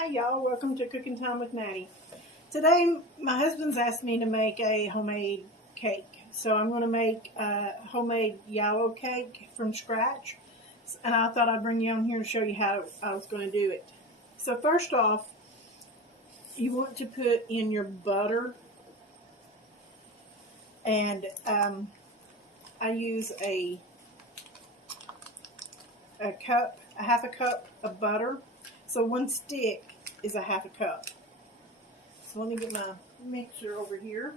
Hi y'all, welcome to Cooking Time with Maddie. Today my husband's asked me to make a homemade cake. So I'm going to make a homemade yellow cake from scratch. And I thought I'd bring you on here and show you how I was going to do it. So first off, you want to put in your butter. And I use a half a cup of butter. So one stick is a half a cup. So let me get my mixer over here.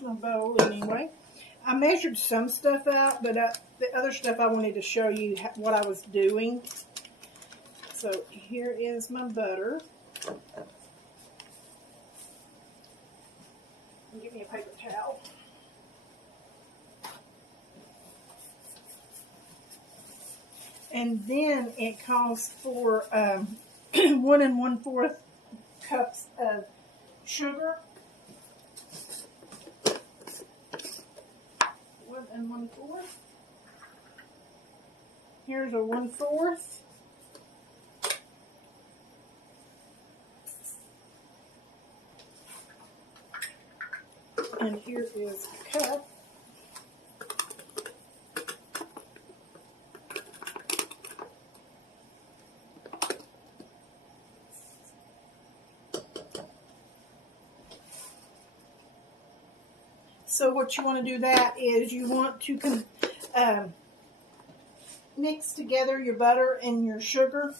My bowl anyway. I measured some stuff out, but the other stuff I wanted to show you what I was doing. So here is my butter. Give me a paper towel. And then it calls for 1 1/4 cups of sugar. 1 1/4. Here's a 1/4. And here is a cup. So what you want to do that is you want to mix together your butter and your sugar.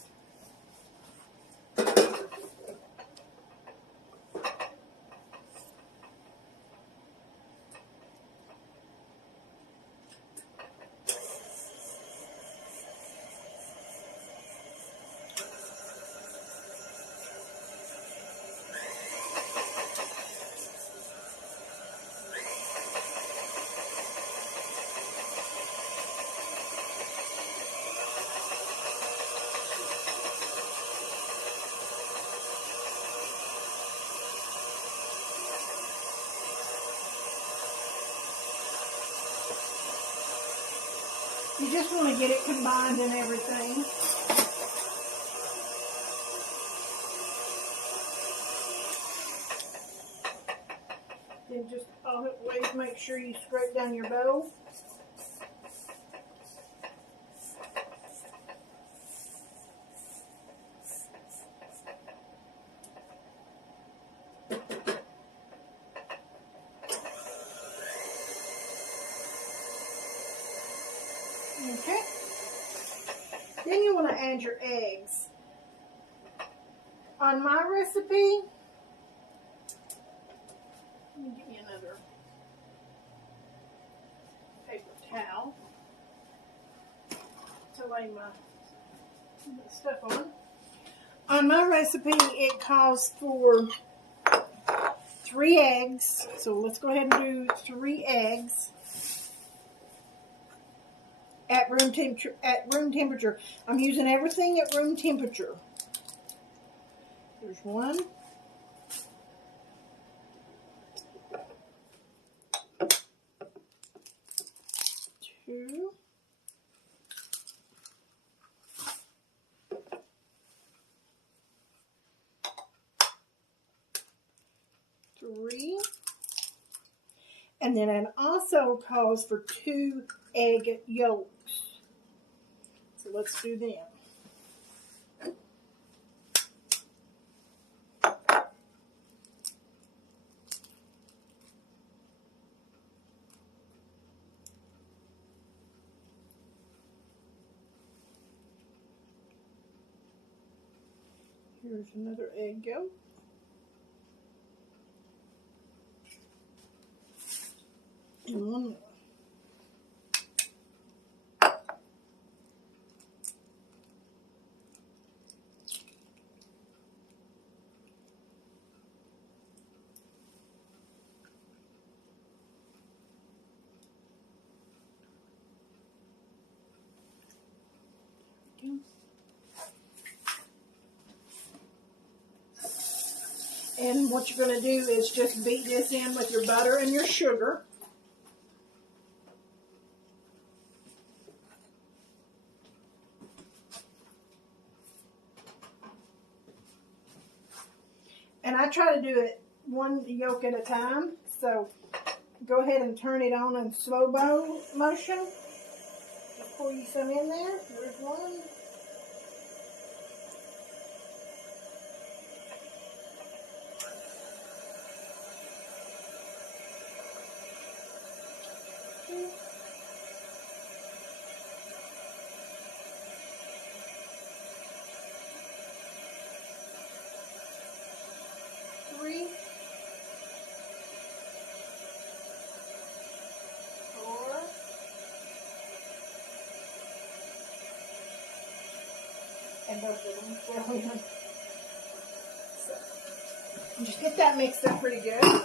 You just want to get it combined and everything. Then just always make sure you scrape down your bowl. Okay. Then you want to add your eggs. On my recipe, let me get me another paper towel to lay my stuff on. On my recipe, it calls for 3 eggs. So let's go ahead and do 3 eggs. At room temperature. I'm using everything at room temperature. There's 1. 2. 3. And then it also calls for 2 egg yolks. So let's do them. Here's another egg yolk. And 1 more. And what you're going to do is just beat this in with your butter and your sugar. And I try to do it one yolk at a time. So go ahead and turn it on in slow motion. Just pour you some in there. There's one. Two. Three. Four. And both of them throw in. So, just get that mixed up pretty good.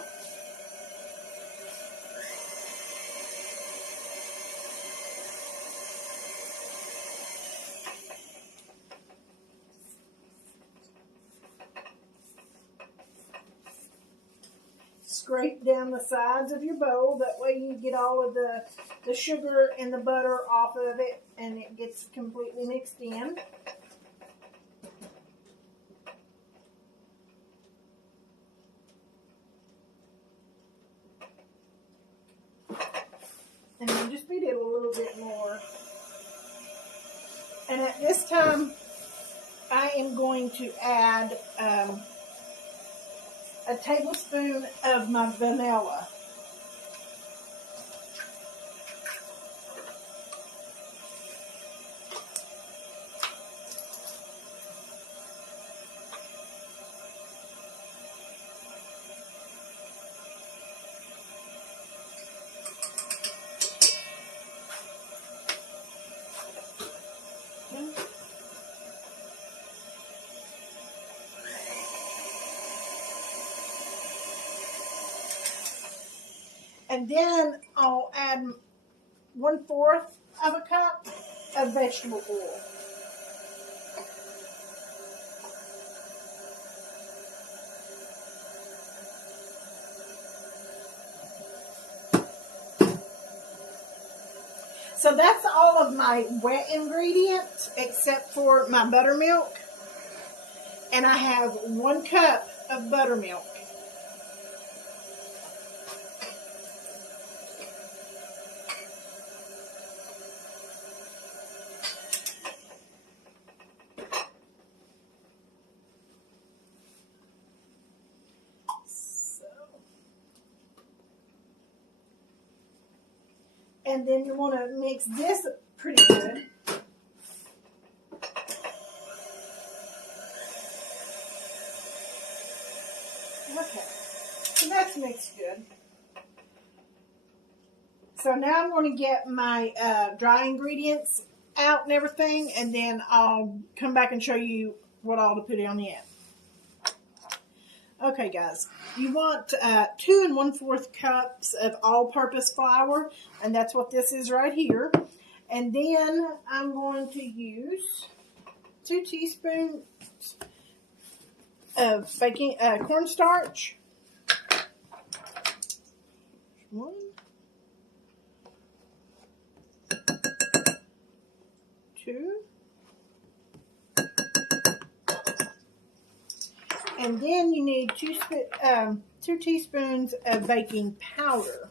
Scrape down the sides of your bowl. That way you get all of the sugar and the butter off of it and it gets completely mixed in. And then just beat it a little bit more. And at this time, I am going to add a tablespoon of my vanilla. And then I'll add 1/4 of a cup of vegetable oil. So that's all of my wet ingredients except for my buttermilk. And I have 1 cup of buttermilk. And then you want to mix this pretty good. Okay, so that's mixed good. So now I'm going to get my dry ingredients out and everything, and then I'll come back and show you what all to put on the end. Okay, guys, you want 2 1/4 cups of all-purpose flour, and that's what this is right here. And then I'm going to use 2 teaspoons of baking cornstarch. 1, 2. And then you need 2 teaspoons of baking powder.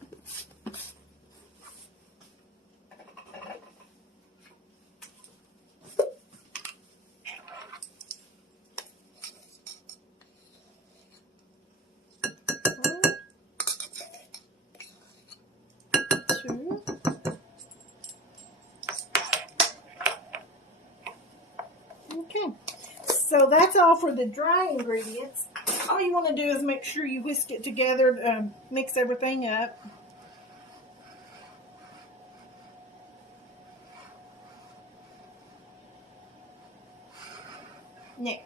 Okay, so that's all for the dry ingredients. All you want to do is make sure you whisk it together, mix everything up. Now,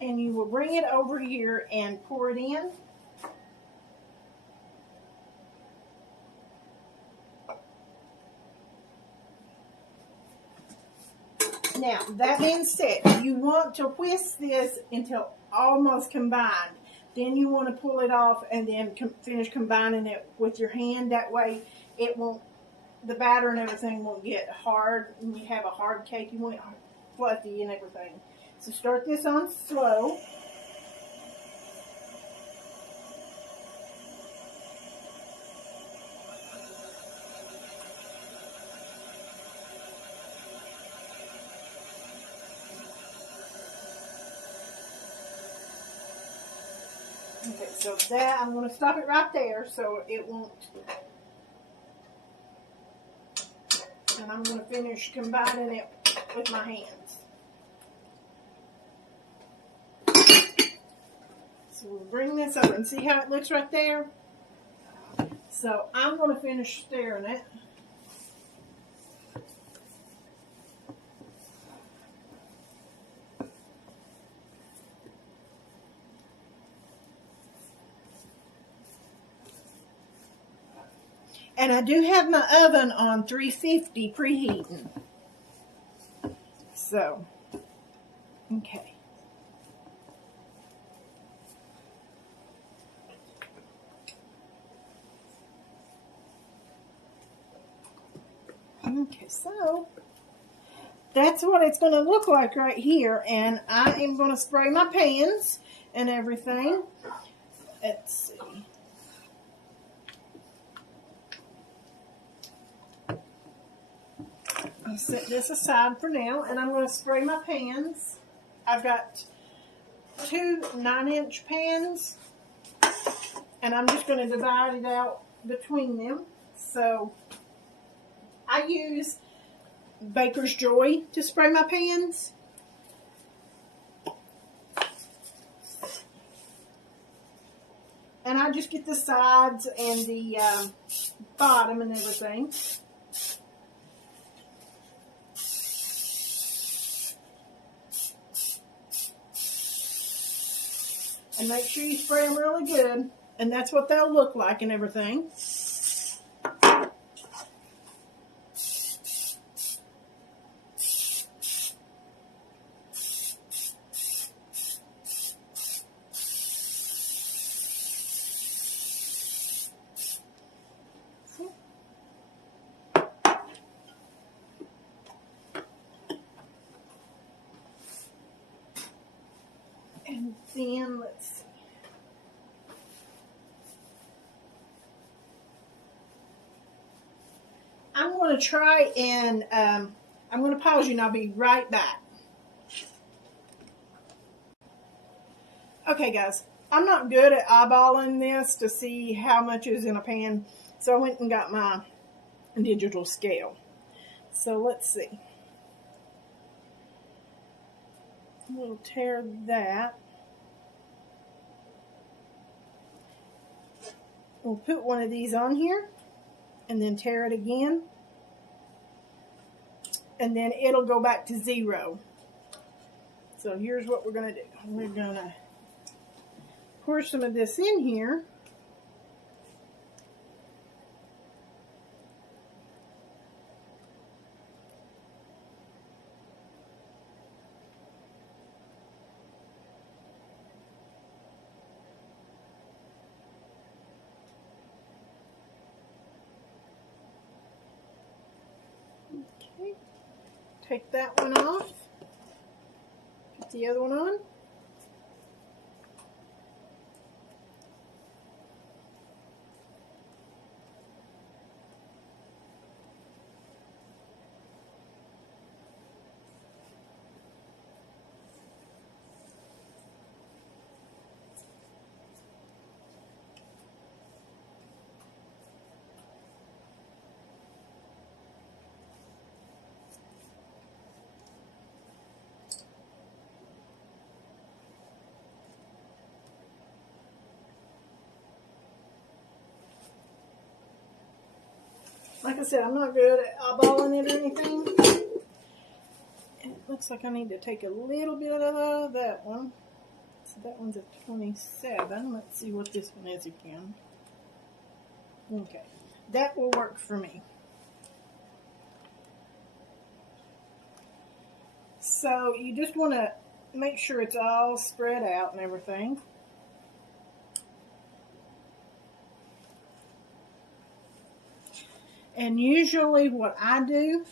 and you will bring it over here and pour it in. Now, that being said, you want to whisk this until almost combined. Then you want to pull it off and then finish combining it with your hand. That way it won't the batter and everything won't get hard. When you have a hard cake, you want it fluffy and everything. So start this on slow. Okay, so that, I'm going to stop it right there so it won't. And I'm going to finish combining it with my hands. So we'll bring this up and see how it looks right there. So I'm going to finish stirring it. And I do have my oven on 350 preheating. So, okay. Okay, so that's what it's going to look like right here. And I am going to spray my pans and everything. Let's see. I'll set this aside for now, and I'm going to spray my pans. I've got 2 9-inch pans, and I'm just going to divide it out between them. So I use Baker's Joy to spray my pans. And I just get the sides and the bottom and everything. And make sure you spray them really good. And that's what they'll look like and everything. And then let's see. I'm going to try and I'm going to pause you and I'll be right back. Okay guys, I'm not good at eyeballing this to see how much is in a pan, so I went and got my digital scale. So let's see. We'll tear that. We'll put one of these on here and then tear it again. And then it'll go back to 0. So here's what we're going to do. We're going to pour some of this in here. Okay. Take that one off. Put the other one on. Like I said, I'm not good at eyeballing it or anything. And it looks like I need to take a little bit of that one. So that one's at 27. Let's see what this one is again. Okay, that will work for me. So you just want to make sure it's all spread out and everything. And usually what I do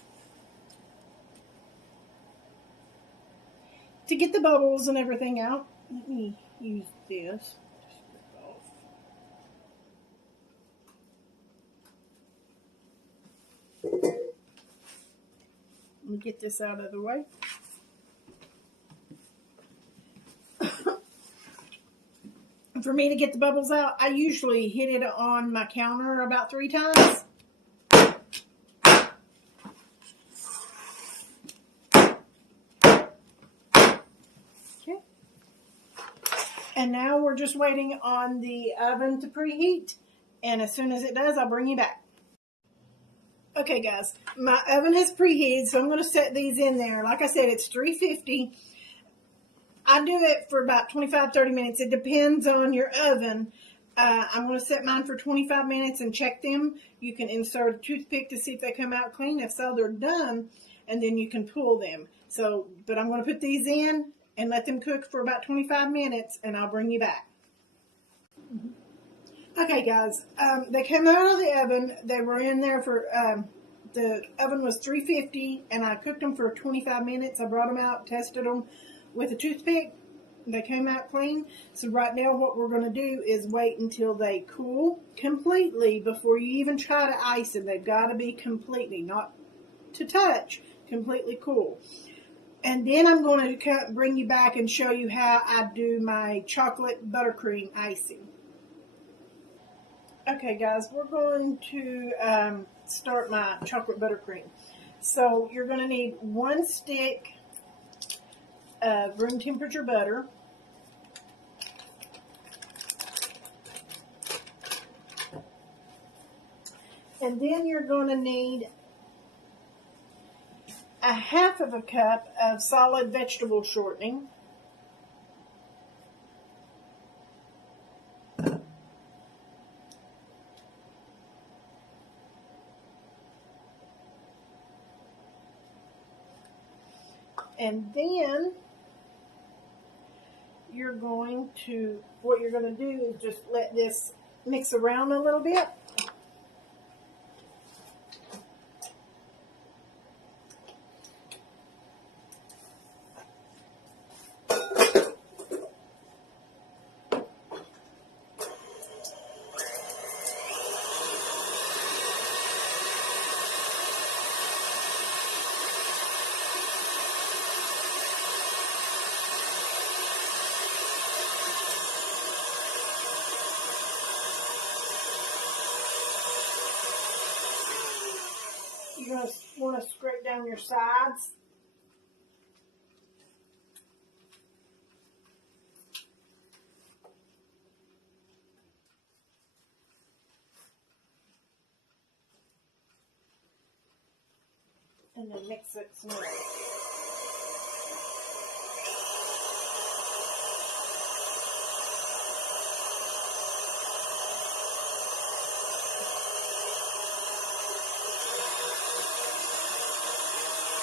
to get the bubbles and everything out, let me use this. Let me get this out of the way. For me to get the bubbles out, I usually hit it on my counter about 3 times. Okay. And now we're just waiting on the oven to preheat. And as soon as it does, I'll bring you back. Okay, guys, my oven is preheated, so I'm going to set these in there. Like I said, it's 350. I do it for about 25-30 minutes. It depends on your oven. I'm going to set mine for 25 minutes and check them. You can insert a toothpick to see if they come out clean. If so, they're done, and then you can pull them. So, but I'm going to put these in and let them cook for about 25 minutes, and I'll bring you back. Okay, guys, they came out of the oven. They were in there for, the oven was 350, and I cooked them for 25 minutes. I brought them out, tested them with a toothpick. They came out clean. So right now what we're going to do is wait until they cool completely before you even try to ice them. They've got to be completely, not to touch, completely cool. And then I'm going to bring you back and show you how I do my chocolate buttercream icing. Okay, guys, we're going to start my chocolate buttercream. So you're going to need 1 stick of room temperature butter. And then you're going to need a 1/2 cup of solid vegetable shortening. And then what you're going to do is just let this mix around a little bit. You're going to want to scrape down your sides. And then mix it some more.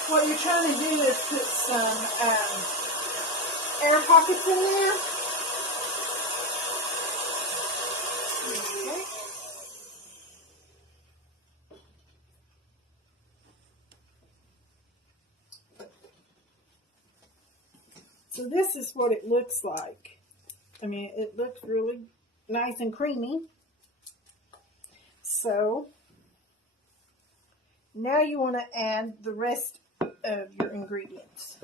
What you're trying to do is put some air pockets in there. Okay. So this is what it looks like. I mean, it looks really nice and creamy. So now you want to add the rest of your ingredients.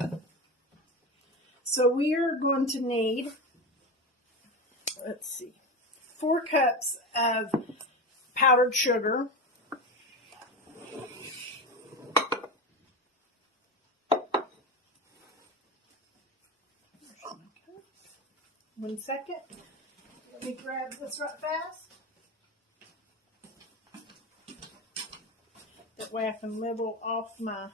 So we are going to need, let's see, 4 cups of powdered sugar. One second. Let me grab this right fast. That way I can level off my...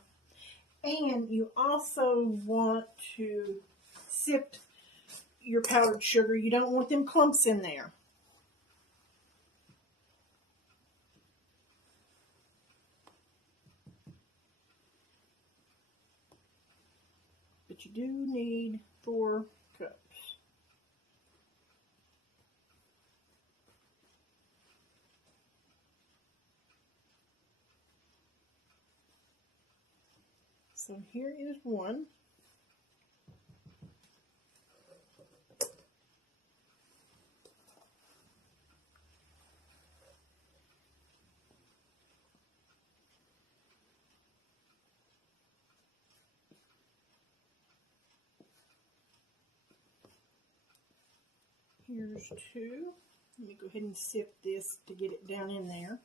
And you also want to sift your powdered sugar. You don't want them clumps in there. But you do need 4 cups. So here is one. Here's two. Let me go ahead and sift this to get it down in there.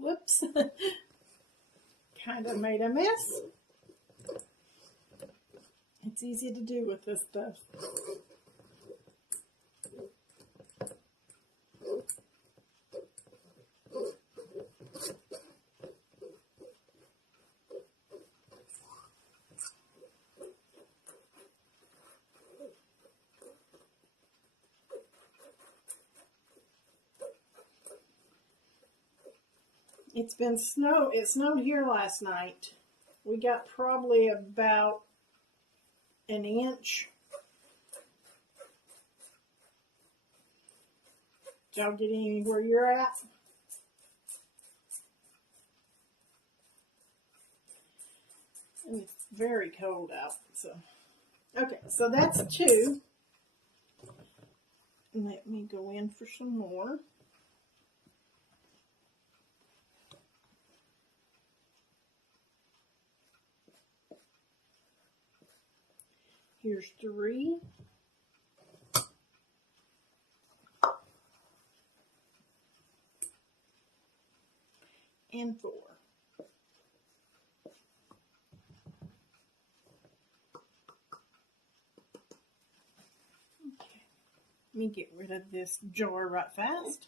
Whoops. Kind of made a mess. It's easy to do with this stuff. It snowed here last night. We got probably about an inch. Did y'all get any where you're at? And it's very cold out. So, okay, so that's two. Let me go in for some more. Here's three. And four. Okay. Let me get rid of this jar right fast.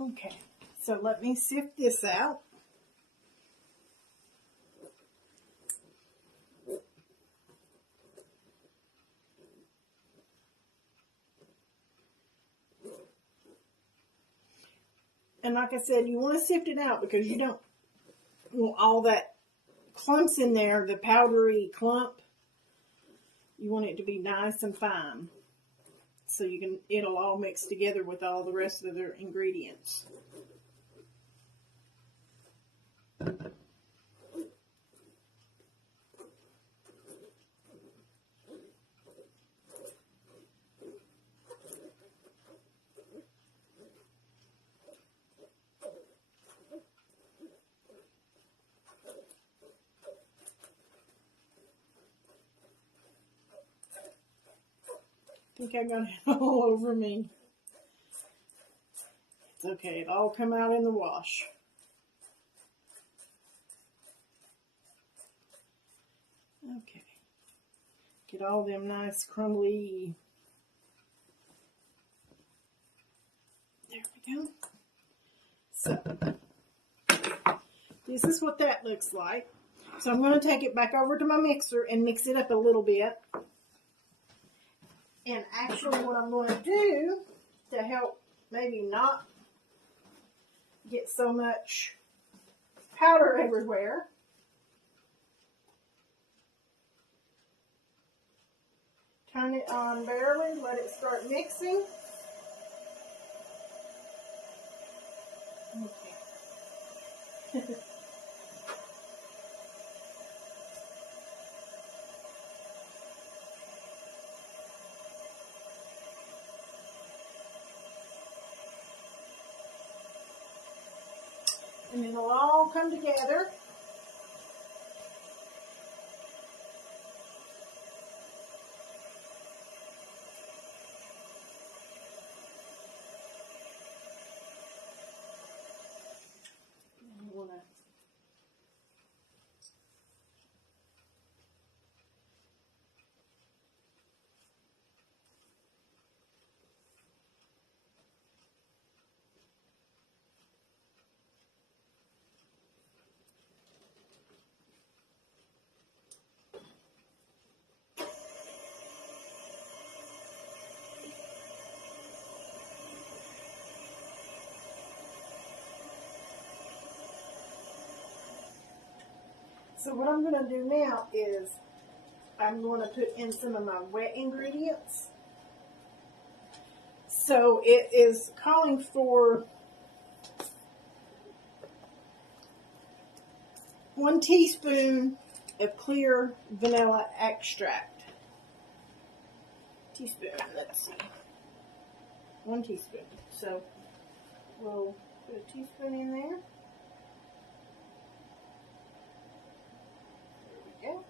Okay, so let me sift this out. And like I said, you want to sift it out because you don't want all that clumps in there, the powdery clump. You want it to be nice and fine. So it'll all mix together with all the rest of the ingredients. I think I got it all over me. It's okay, it'll all come out in the wash. Okay. Get all them nice crumbly. There we go. So, this is what that looks like. So I'm going to take it back over to my mixer and mix it up a little bit. And actually what I'm going to do to help maybe not get so much powder everywhere, turn it on barely, let it start mixing. Okay. And it'll all come together. So what I'm going to do now is I'm going to put in some of my wet ingredients. So it is calling for 1 teaspoon of clear vanilla extract. Teaspoon, let's see. 1 teaspoon. So we'll put a teaspoon in there. There we go.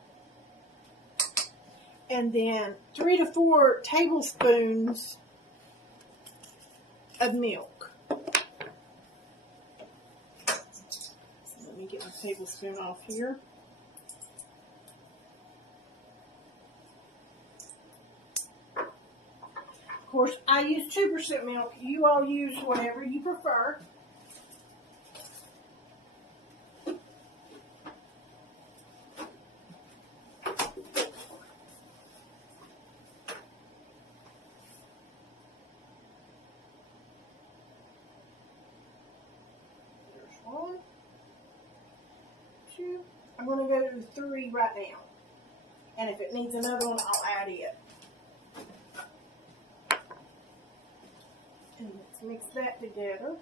And then 3 to 4 tablespoons of milk. So let me get my tablespoon off here. Of course, I use 2% milk. You all use whatever you prefer. There's 1, 2. I'm going to go to 3 right now. And if it needs another one, I'll add it. And let's mix that together.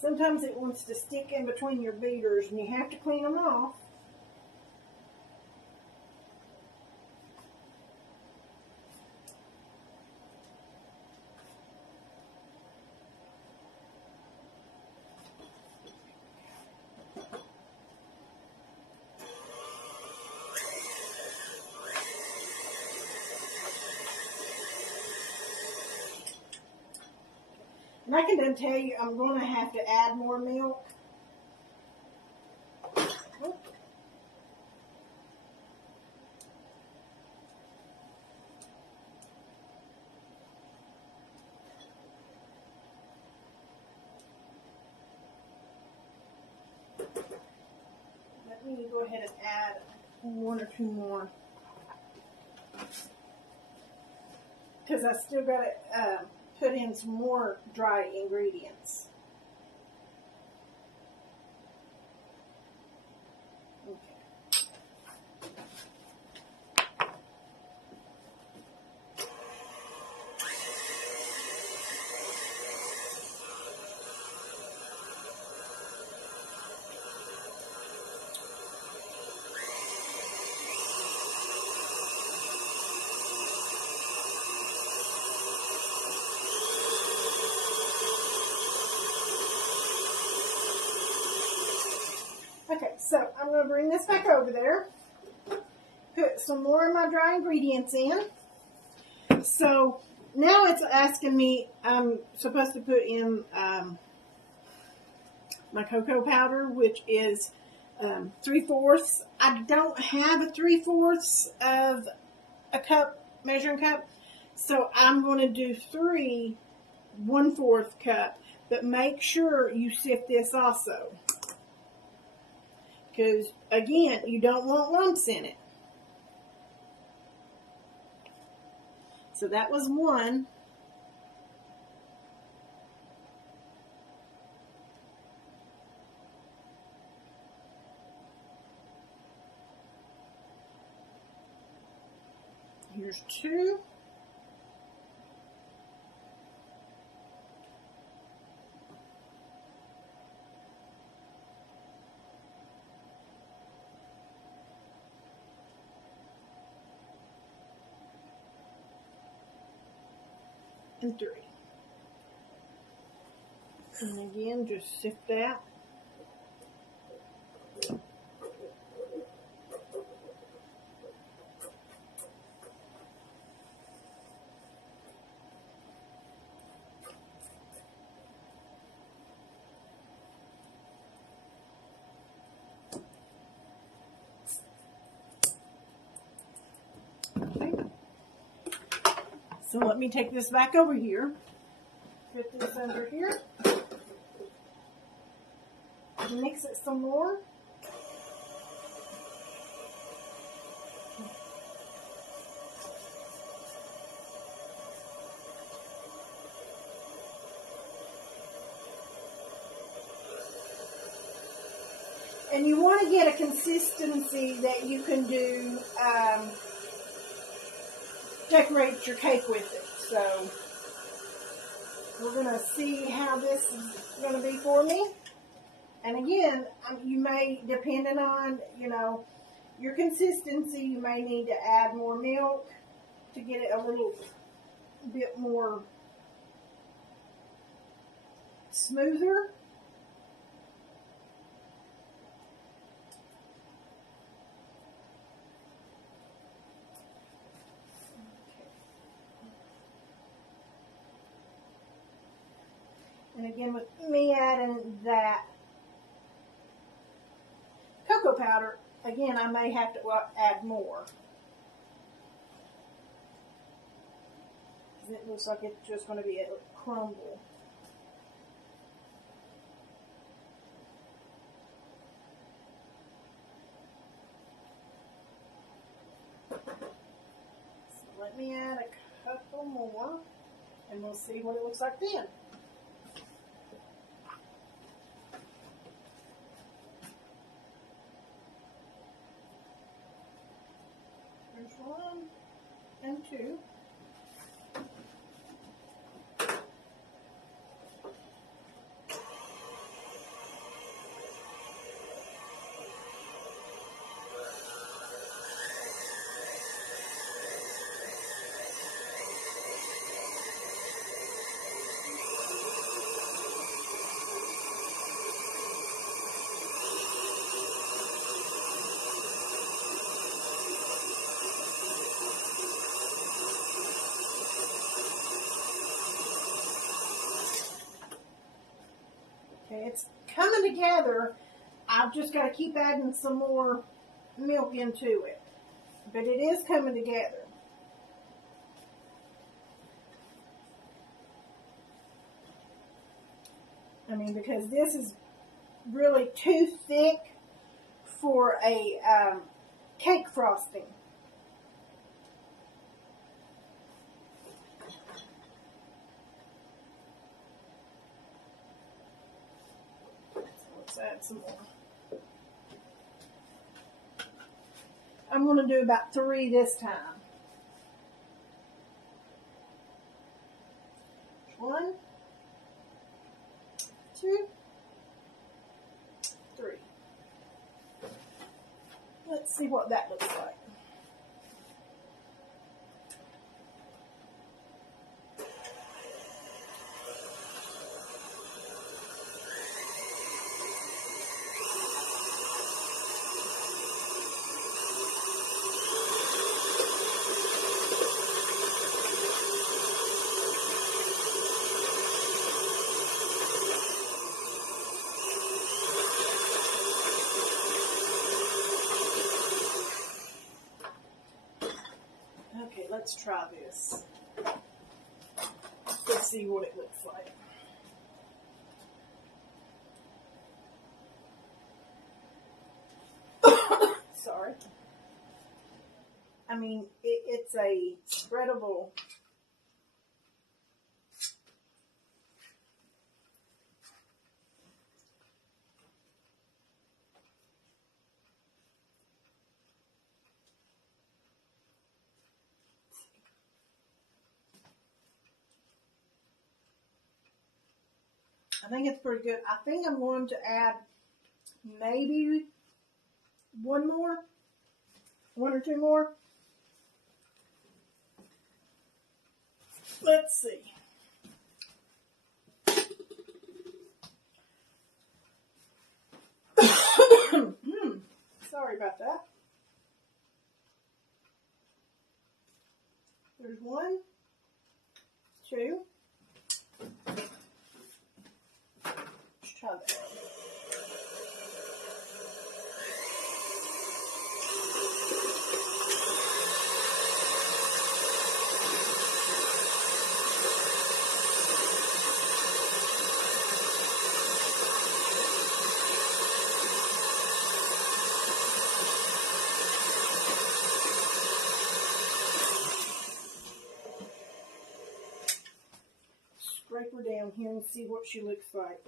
Sometimes it wants to stick in between your beaters and you have to clean them off. And I can then tell you I'm going to have to add more milk. Let me go ahead and add 1 or 2 more. Because I still got to put in some more dry ingredients. Okay. Okay, so I'm going to bring this back over there, put some more of my dry ingredients in. So now it's asking me, I'm supposed to put in my cocoa powder, which is 3/4. I don't have a 3/4 of a cup, measuring cup, so I'm going to do 3 1/4 cup, but make sure you sift this also. Because, again, you don't want lumps in it. So that was 1. Here's 2. And 3. And again, just sift that. So let me take this back over here. Put this under here. Mix it some more. And you want to get a consistency that you can do, decorate your cake with it. So we're going to see how this is going to be for me. And again, you may, depending on, your consistency, you may need to add more milk to get it a little bit more smoother. And again, with me adding that cocoa powder, again, I may have to add more. It looks like it's just going to be a crumble. So let me add a couple more, and we'll see what it looks like then. There's 1 and 2. Okay, it's coming together. I've just got to keep adding some more milk into it. But it is coming together. I mean, because this is really too thick for a cake frosting. Add some more. I'm going to do about 3 this time. 1, 2, 3. Let's see what that looks like. Okay, let's try this. Let's see what it looks like. Sorry. I mean, it's a spreadable. I think it's pretty good. I think I'm going to add maybe 1 or 2 more. Let's see. Sorry about that. There's 1, 2. Let's try that. scrape her down here and see what she looks like.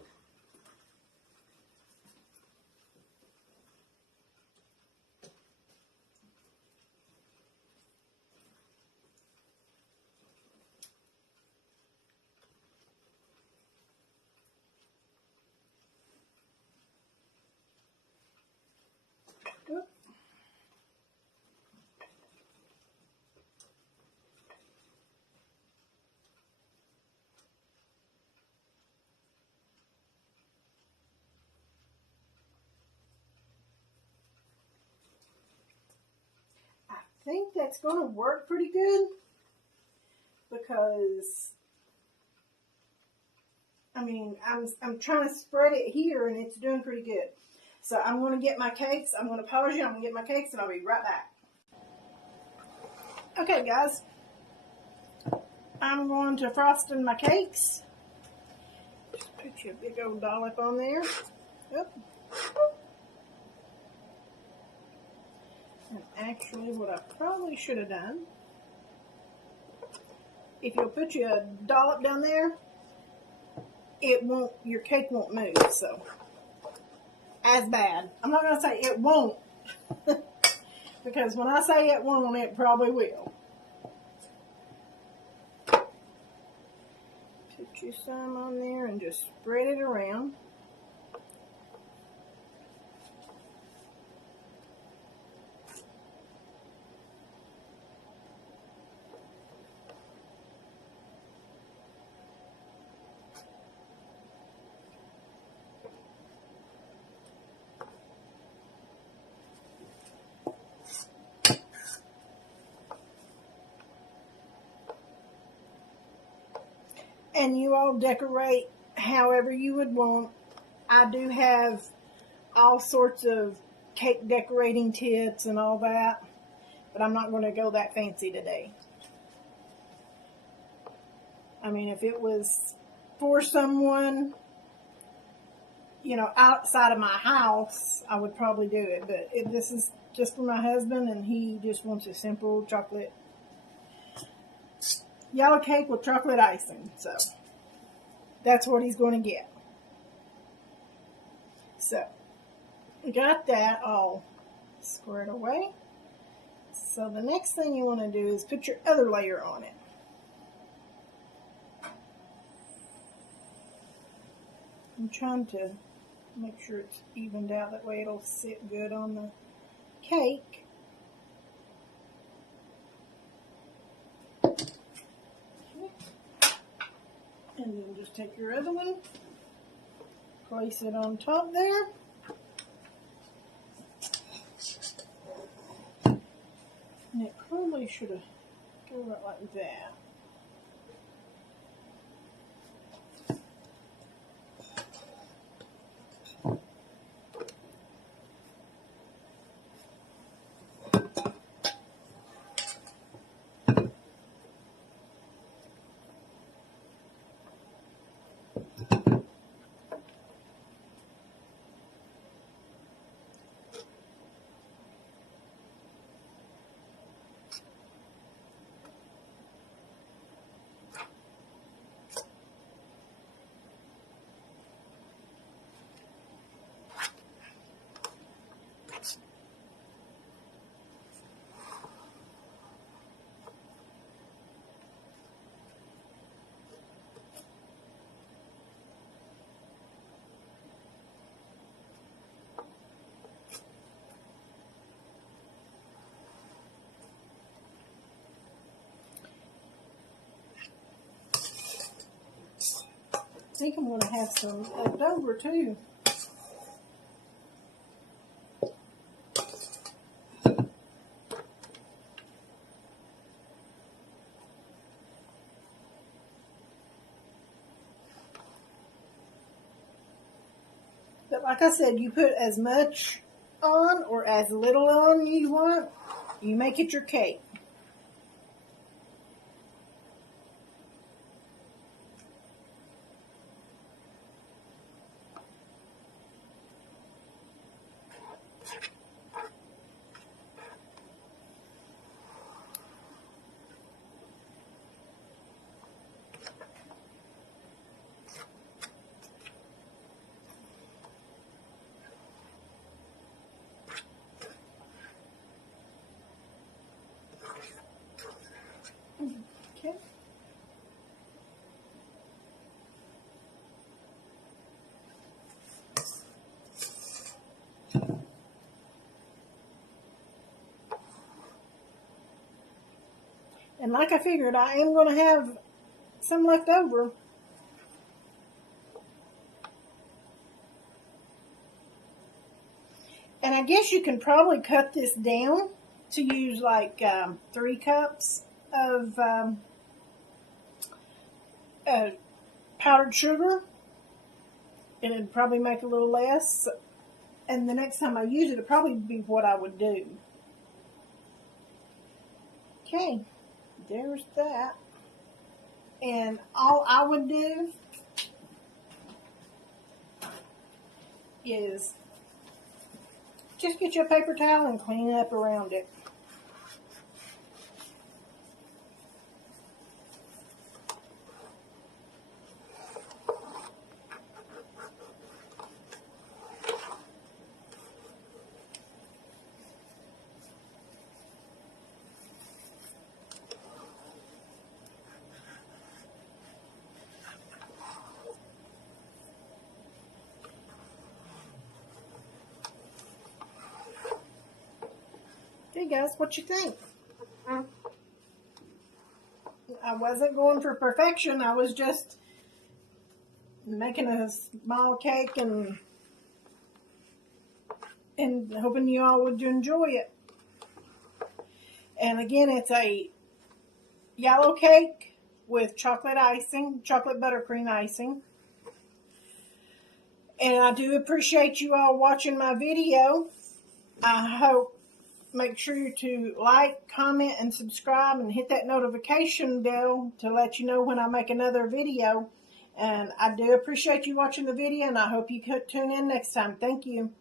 I think that's going to work pretty good because, I mean, I'm trying to spread it here and it's doing pretty good. So I'm going to get my cakes. I'm going to pause you. I'm going to get my cakes and I'll be right back. Okay, guys. I'm going to frosting my cakes. Just put you a big old dollop on there. Yep. And actually, what I probably should have done, if you'll put you a dollop down there, your cake won't move, so as bad. I'm not going to say it won't, because when I say it won't, it probably will. Put you some on there and just spread it around. And you all decorate however you would want. I do have all sorts of cake decorating tips and all that, but I'm not going to go that fancy today. I mean, if it was for someone, you know, outside of my house, I would probably do it. But this is just for my husband, and he just wants a simple chocolate yellow cake with chocolate icing. So that's what he's going to get. So we got that all squared away. So the next thing you want to do is put your other layer on it. I'm trying to make sure it's evened out, that way it'll sit good on the cake. And then just take your other one, place it on top there. And it probably should have go right like that. I think I'm going to have some left over too. But like I said, you put as much on or as little on you want. You make it your cake. And like I figured, I am going to have some left over. And I guess you can probably cut this down to use like 3 cups of powdered sugar. And it'd probably make a little less. And the next time I use it, it'd probably be what I would do. Okay, there's that. And all I would do is just get you a paper towel and clean it up around it. Hey guys, what you think? I wasn't going for perfection. I was just making a small cake and hoping you all would enjoy it. And again, it's a yellow cake with chocolate icing, chocolate buttercream icing. And I do appreciate you all watching my video. I hope make sure to like, comment, and subscribe, and hit that notification bell to let you know when I make another video. And I do appreciate you watching the video, and I hope you could tune in next time. Thank you.